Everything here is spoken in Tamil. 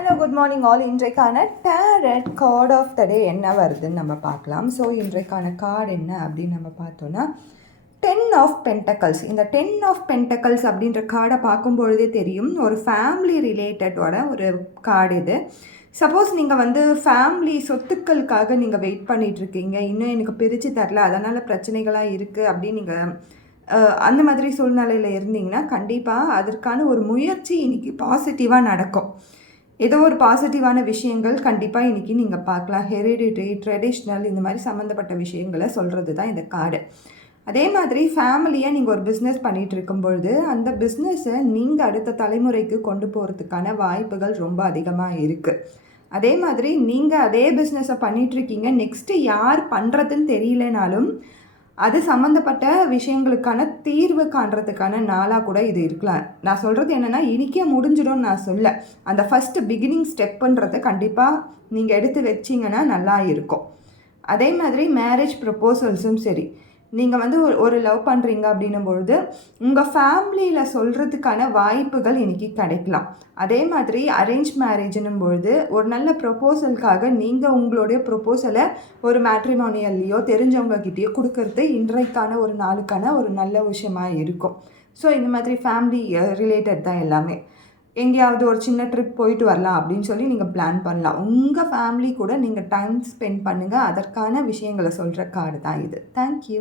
Hello good morning all. இன்றைக்கான டேரட் கார்ட் ஆஃப் த டே என்ன வருதுன்னு நம்ம பார்க்கலாம். ஸோ இன்றைக்கான கார்டு என்ன அப்படின்னு நம்ம பார்த்தோன்னா 10 ஆஃப் பென்டக்கல்ஸ். இந்த 10 ஆஃப் பென்டக்கல்ஸ் அப்படின்ற கார்டை பார்க்கும்பொழுதே தெரியும் ஒரு ஃபேமிலி ரிலேட்டடோட ஒரு கார்டு இது. சப்போஸ் நீங்கள் ஃபேமிலி சொத்துக்களுக்காக நீங்கள் வெயிட் பண்ணிகிட்ருக்கீங்க, இன்னும் எனக்கு பிரித்து தரல, அதனால் பிரச்சனைகளாக இருக்குது அப்படின்னு நீங்கள் அந்த மாதிரி சூழ்நிலையில் இருந்தீங்கன்னா கண்டிப்பாக அதற்கான ஒரு முயற்சி இன்றைக்கி பாசிட்டிவாக நடக்கும். ஏதோ ஒரு பாசிட்டிவான விஷயங்கள் கண்டிப்பாக இன்றைக்கி நீங்கள் பார்க்கலாம். ஹெரிடிட்டி, ட்ரெடிஷ்னல் இந்த மாதிரி சம்மந்தப்பட்ட விஷயங்களை சொல்கிறது தான் இந்த கார்டு. அதே மாதிரி ஃபேமிலியாக நீங்கள் ஒரு பிஸ்னஸ் பண்ணிகிட்டு இருக்கும்பொழுது அந்த பிஸ்னஸை நீங்கள் அடுத்த தலைமுறைக்கு கொண்டு போகிறதுக்கான வாய்ப்புகள் ரொம்ப அதிகமாக இருக்குது. அதே மாதிரி நீங்கள் அதே பிஸ்னஸை பண்ணிகிட்ருக்கீங்க, நெக்ஸ்ட்டு யார் பண்ணுறதுன்னு தெரியலனாலும் அது சம்மந்தப்பட்ட விஷயங்களுக்கான தீர்வு காண்றதுக்கான நாளாக கூட இது இருக்கலாம். நான் சொல்கிறது என்னென்னா இன்றைக்கே முடிஞ்சிடும்னு நான் சொல்ல, அந்த ஃபஸ்ட்டு பிகினிங் ஸ்டெப்புன்றதை கண்டிப்பாக நீங்கள் எடுத்து வச்சிங்கன்னா நல்லா இருக்கும். அதே மாதிரி மேரேஜ் ப்ரப்போசல்ஸும் சரி, நீங்கள் ஒரு லவ் பண்ணுறீங்க அப்படின்னும் பொழுது உங்கள் ஃபேமிலியில் சொல்கிறதுக்கான வாய்ப்புகள் இன்றைக்கி கிடைக்கலாம். அதே மாதிரி அரேஞ்ச் மேரேஜ்னும் பொழுது ஒரு நல்ல ப்ரொப்போசலுக்காக நீங்கள் உங்களுடைய ப்ரொப்போசலை ஒரு மேட்ரிமோனியல்லையோ தெரிஞ்சவங்கக்கிட்டேயோ கொடுக்கறது இன்றைக்கான ஒரு நாளுக்கான ஒரு நல்ல விஷயமாக இருக்கும். ஸோ இந்த மாதிரி ஃபேமிலி ரிலேட்டட் தான் எல்லாமே. எங்கேயாவது ஒரு சின்ன ட்ரிப் போயிட்டு வரலாம் அப்படின்னு சொல்லி நீங்கள் பிளான் பண்ணலாம். உங்கள் ஃபேமிலி கூட நீங்கள் டைம் ஸ்பெண்ட் பண்ணுங்கள். அதற்கான விஷயங்களை சொல்கிற கார்டு தான் இது. தேங்க்யூ.